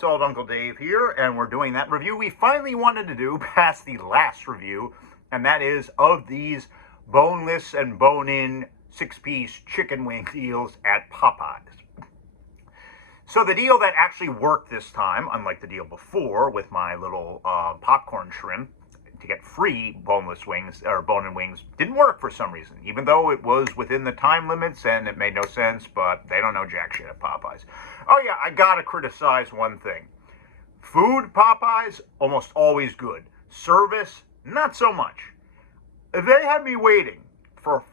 It's Old Uncle Dave here, and we're doing that review we finally wanted to do past the last review, and that is of these boneless and bone-in 6-piece chicken wing deals at Popeyes. So the deal that actually worked this time, unlike the deal before with my little popcorn shrimp, to get free boneless wings or bone-in wings, didn't work for some reason, even though it was within the time limits and it made no sense, but they don't know jack shit at Popeyes. Oh yeah, I gotta criticize one thing. Food, Popeyes, almost always good. Service, not so much. They had me waiting for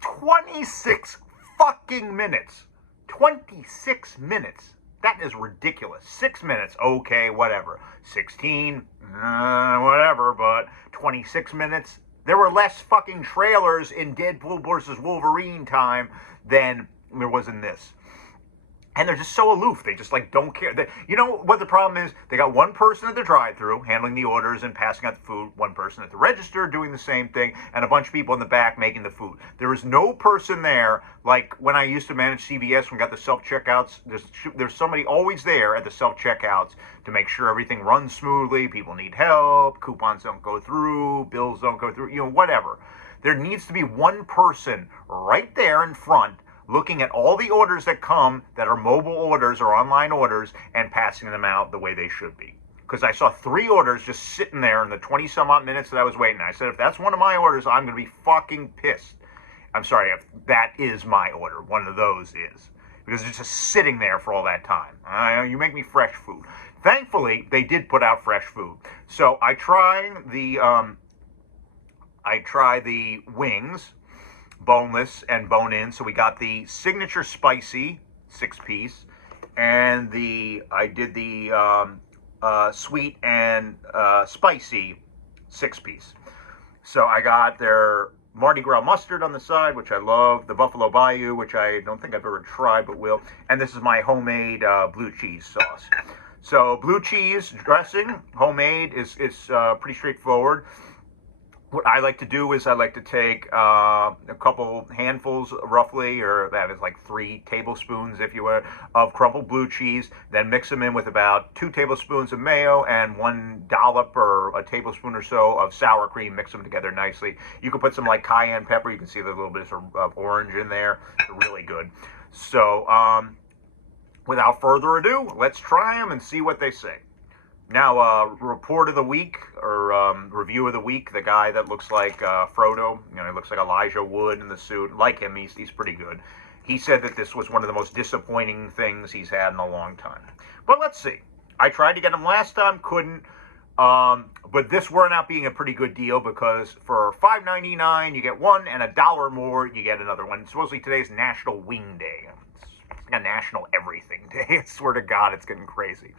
26 fucking minutes. 26 minutes. That is ridiculous. 6 minutes, okay, whatever. 16, whatever, but 26 minutes. There were less fucking trailers in Deadpool versus Wolverine time than there was in this. And they're just so aloof. They just, don't care. You know what the problem is? They got one person at the drive-thru handling the orders and passing out the food, one person at the register doing the same thing, and a bunch of people in the back making the food. There is no person there, like when I used to manage CVS, when we got the self-checkouts, there's somebody always there at the self-checkouts to make sure everything runs smoothly, people need help, coupons don't go through, bills don't go through, whatever. There needs to be one person right there in front looking at all the orders that come that are mobile orders or online orders and passing them out the way they should be. Because I saw 3 orders just sitting there in the 20-some-odd minutes that I was waiting. I said, if that's one of my orders, I'm going to be fucking pissed. I'm sorry, if that is my order. One of those is. Because it's just sitting there for all that time. You make me fresh food. Thankfully, they did put out fresh food. So I try the wings, boneless and bone-in. So we got the signature spicy 6-piece, and I did the sweet and spicy 6-piece. So I got their Mardi Gras mustard on the side, which I love, the Buffalo Bayou, which I don't think I've ever tried, but will, and this is my homemade blue cheese sauce. So blue cheese dressing, homemade, is pretty straightforward. What I like to do is I like to take a couple handfuls, roughly, or that is like 3 tablespoons, if you will, of crumbled blue cheese, then mix them in with about 2 tablespoons of mayo and 1 dollop or a tablespoon or so of sour cream, mix them together nicely. You can put some cayenne pepper, you can see there's a little bit of orange in there. It's really good. So, without further ado, let's try them and see what they say. Now, report of the week, or review of the week, the guy that looks like Frodo, he looks like Elijah Wood in the suit. Like him, he's pretty good. He said that this was one of the most disappointing things he's had in a long time. But let's see. I tried to get him last time, couldn't. But this wound out being a pretty good deal because for $5.99 you get one, and $1 more you get another one. Supposedly today's National Wing Day. It's like a national everything day. I swear to God, it's getting crazy.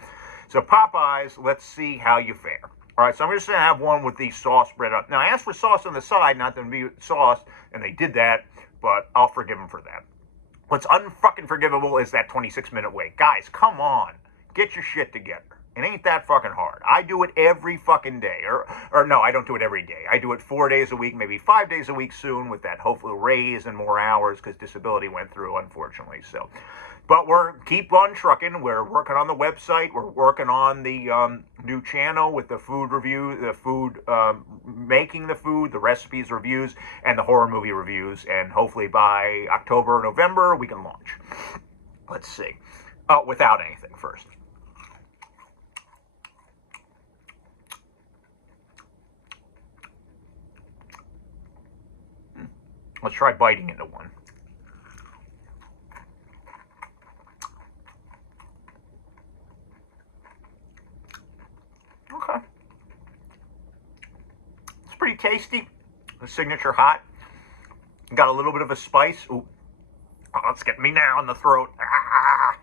So Popeyes, let's see how you fare. All right, so I'm just going to have one with the sauce spread up. Now, I asked for sauce on the side, not to be sauce, and they did that, but I'll forgive them for that. What's unfucking forgivable is that 26-minute wait. Guys, come on. Get your shit together. It ain't that fucking hard. I do it every fucking day. Or no, I don't do it every day. I do it 4 days a week, maybe 5 days a week soon with that hopefully raise and more hours because disability went through, unfortunately. So, but keep on trucking. We're working on the website. We're working on the new channel with the food review, the food, making the food, the recipes reviews, and the horror movie reviews. And hopefully by October or November, we can launch. Let's see. Oh, without anything first. Let's try biting into one. Okay. It's pretty tasty. The signature hot. Got a little bit of a spice. Ooh. Oh, it's getting me now in the throat. Ah!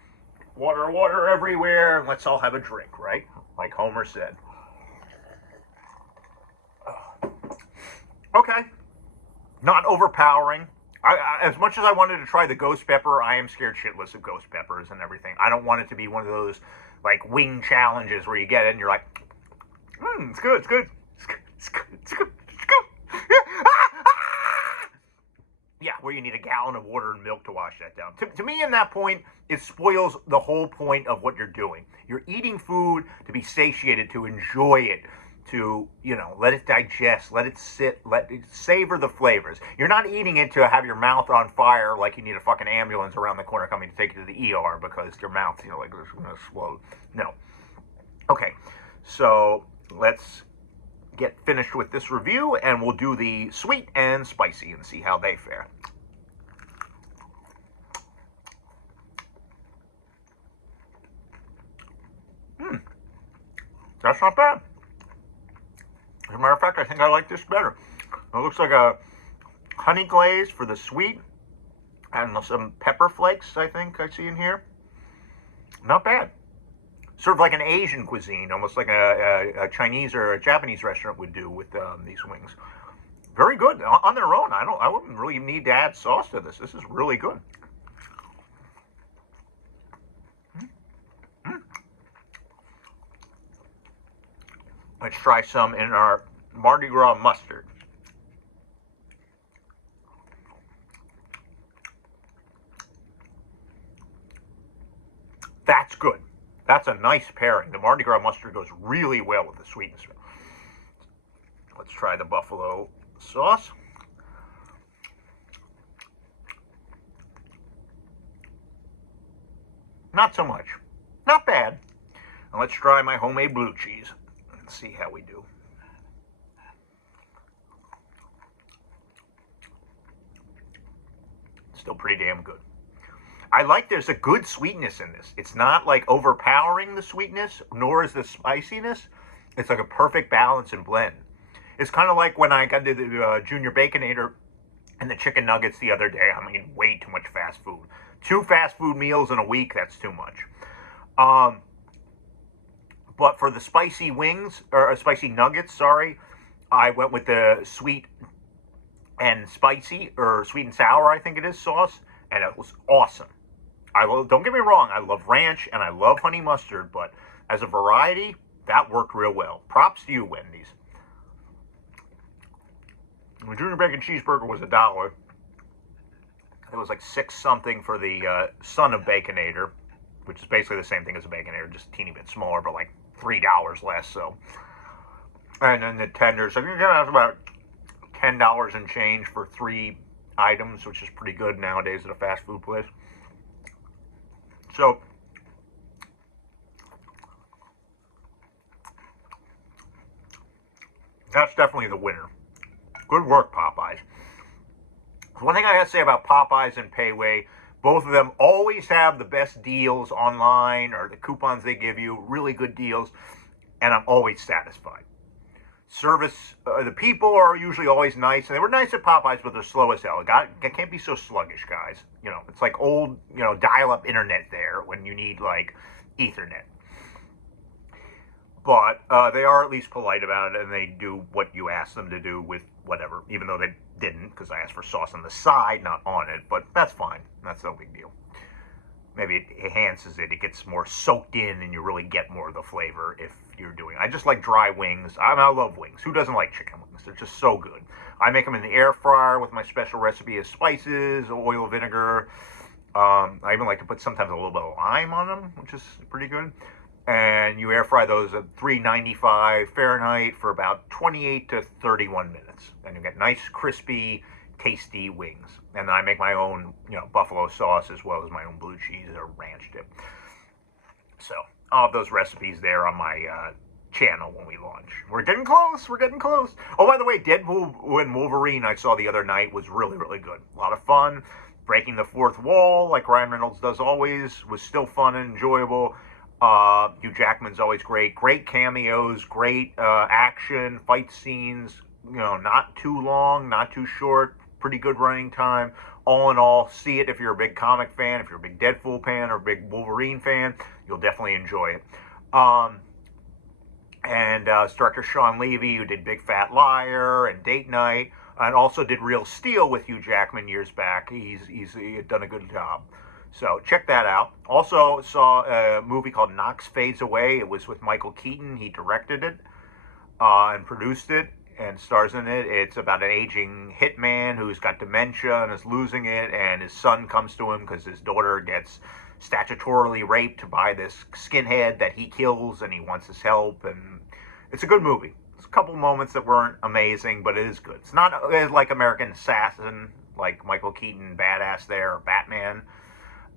Water, water everywhere. Let's all have a drink, right? Like Homer said. Okay. Not overpowering. As much as I wanted to try the ghost pepper, I am scared shitless of ghost peppers and everything. I don't want it to be one of those, wing challenges where you get it and you're like, it's good, it's good, it's good, it's good, it's good, it's good. Yeah, where you need a gallon of water and milk to wash that down. To me, in that point, it spoils the whole point of what you're doing. You're eating food to be satiated, to enjoy it, to, let it digest, let it sit, let it savor the flavors. You're not eating it to have your mouth on fire like you need a fucking ambulance around the corner coming to take you to the ER because your mouth, like it's going to explode. No. Okay, so let's get finished with this review and we'll do the sweet and spicy and see how they fare. That's not bad. As a matter of fact, I think I like this better. It looks like a honey glaze for the sweet and some pepper flakes, I think I see in here. Not bad. Sort of like an Asian cuisine, almost like a Chinese or a Japanese restaurant would do with these wings. Very good on their own. I wouldn't really need to add sauce to this. This is really good. Let's try some in our Mardi Gras mustard. That's good. That's a nice pairing. The Mardi Gras mustard goes really well with the sweetness. Let's try the buffalo sauce. Not so much. Not bad. And let's try my homemade blue cheese and see how we do. Still pretty damn good. I like there's a good sweetness in this. It's not like overpowering the sweetness, nor is the spiciness. It's like a perfect balance and blend. It's kind of like when I got the Junior Baconator and the chicken nuggets the other day. I mean, way too much fast food. 2 fast food meals in a week, that's too much. But for the spicy wings, or spicy nuggets, sorry, I went with the sweet and spicy, or sweet and sour, I think it is, sauce, and it was awesome. Don't get me wrong, I love ranch and I love honey mustard, but as a variety, that worked real well. Props to you, Wendy's. The Junior Bacon Cheeseburger was $1. It was like 6 something for the Son of Baconator, which is basically the same thing as a Baconator, just a teeny bit smaller, but like $3 less. So, and then the tenders, I think that was about $10 and change for 3 items, which is pretty good nowadays at a fast food place. So, that's definitely the winner. Good work, Popeyes. One thing I gotta say about Popeyes and Payway, both of them always have the best deals online, or the coupons they give you, really good deals, and I'm always satisfied. Service, the people are usually always nice, and they were nice at Popeyes, but they're slow as hell. It can't be so sluggish, guys. It's like old, dial-up internet there when you need, like, Ethernet. But they are at least polite about it, and they do what you ask them to do with whatever, even though they didn't, because I asked for sauce on the side, not on it, but that's fine. That's no big deal. Maybe it enhances it. It gets more soaked in, and you really get more of the flavor if you're doing it. I just like dry wings. I love wings. Who doesn't like chicken wings? They're just so good. I make them in the air fryer with my special recipe of spices, oil, vinegar. I even like to put sometimes a little bit of lime on them, which is pretty good. And you air fry those at 395 Fahrenheit for about 28 to 31 minutes. And you get nice, crispy, tasty wings. And I make my own, buffalo sauce as well as my own blue cheese or ranch dip. So, all of those recipes there on my channel when we launch. We're getting close. We're getting close. Oh, by the way, Deadpool and Wolverine I saw the other night was really, really good. A lot of fun. Breaking the fourth wall, like Ryan Reynolds does always, was still fun and enjoyable. Hugh Jackman's always great. Great cameos, great action, fight scenes, not too long, not too short, pretty good running time. All in all, see it if you're a big comic fan, if you're a big Deadpool fan or a big Wolverine fan, you'll definitely enjoy it. And director Sean Levy, who did Big Fat Liar and Date Night, and also did Real Steel with Hugh Jackman years back. He's done a good job. So check that out. Also saw a movie called Knox Fades Away. It was with Michael Keaton. He directed it and produced it. and stars in it. It's about an aging hitman who's got dementia and is losing it, and his son comes to him because his daughter gets statutorily raped by this skinhead that he kills, and he wants his help. And it's a good movie. There's a couple moments that weren't amazing, but it is good. It's not like American Assassin, like Michael Keaton, badass there, or Batman.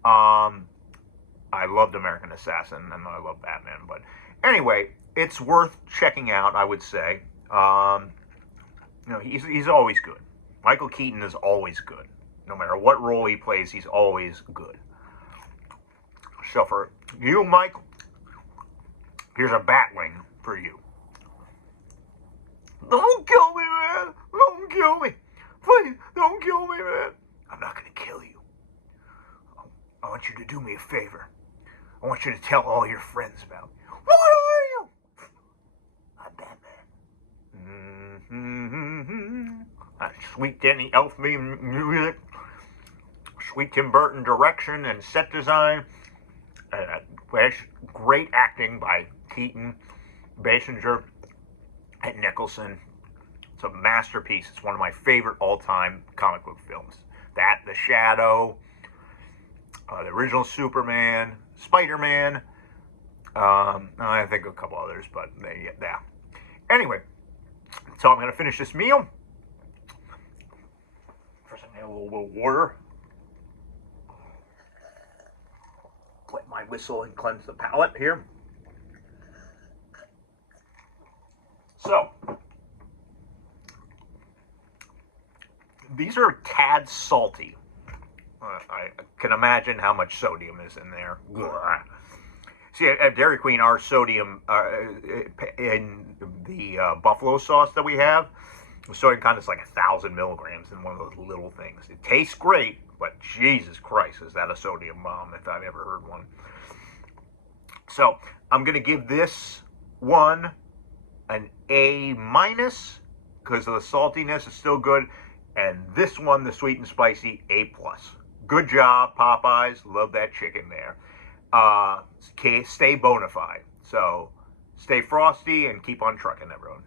I loved American Assassin, and I love Batman. But anyway, it's worth checking out, I would say. He's always good. Michael Keaton is always good. No matter what role he plays, he's always good. So for you, Michael, here's a Batwing for you. Don't kill me, man. Don't kill me. Please, don't kill me, man. I'm not going to kill you. I want you to do me a favor. I want you to tell all your friends about me. What are you? I'm Batman. Sweet Danny Elfman music. Sweet Tim Burton direction and set design. Great acting by Keaton, Basinger, and Nicholson. It's a masterpiece. It's one of my favorite all-time comic book films. That, The Shadow, the original Superman, Spider-Man, I think a couple others, but yeah. Anyway, so I'm going to finish this meal. First, I'm going to have a little water. Wet my whistle and cleanse the palate here. So, these are a tad salty. I can imagine how much sodium is in there. See, at Dairy Queen, our sodium in the buffalo sauce that we have, the sodium content is like 1,000 milligrams in one of those little things. It tastes great, but Jesus Christ, is that a sodium bomb if I've ever heard one. So I'm going to give this one an A- because of the saltiness is still good. And this one, the sweet and spicy, A+. Good job, Popeyes. Love that chicken there. Stay bona fide. So stay frosty and keep on trucking, everyone.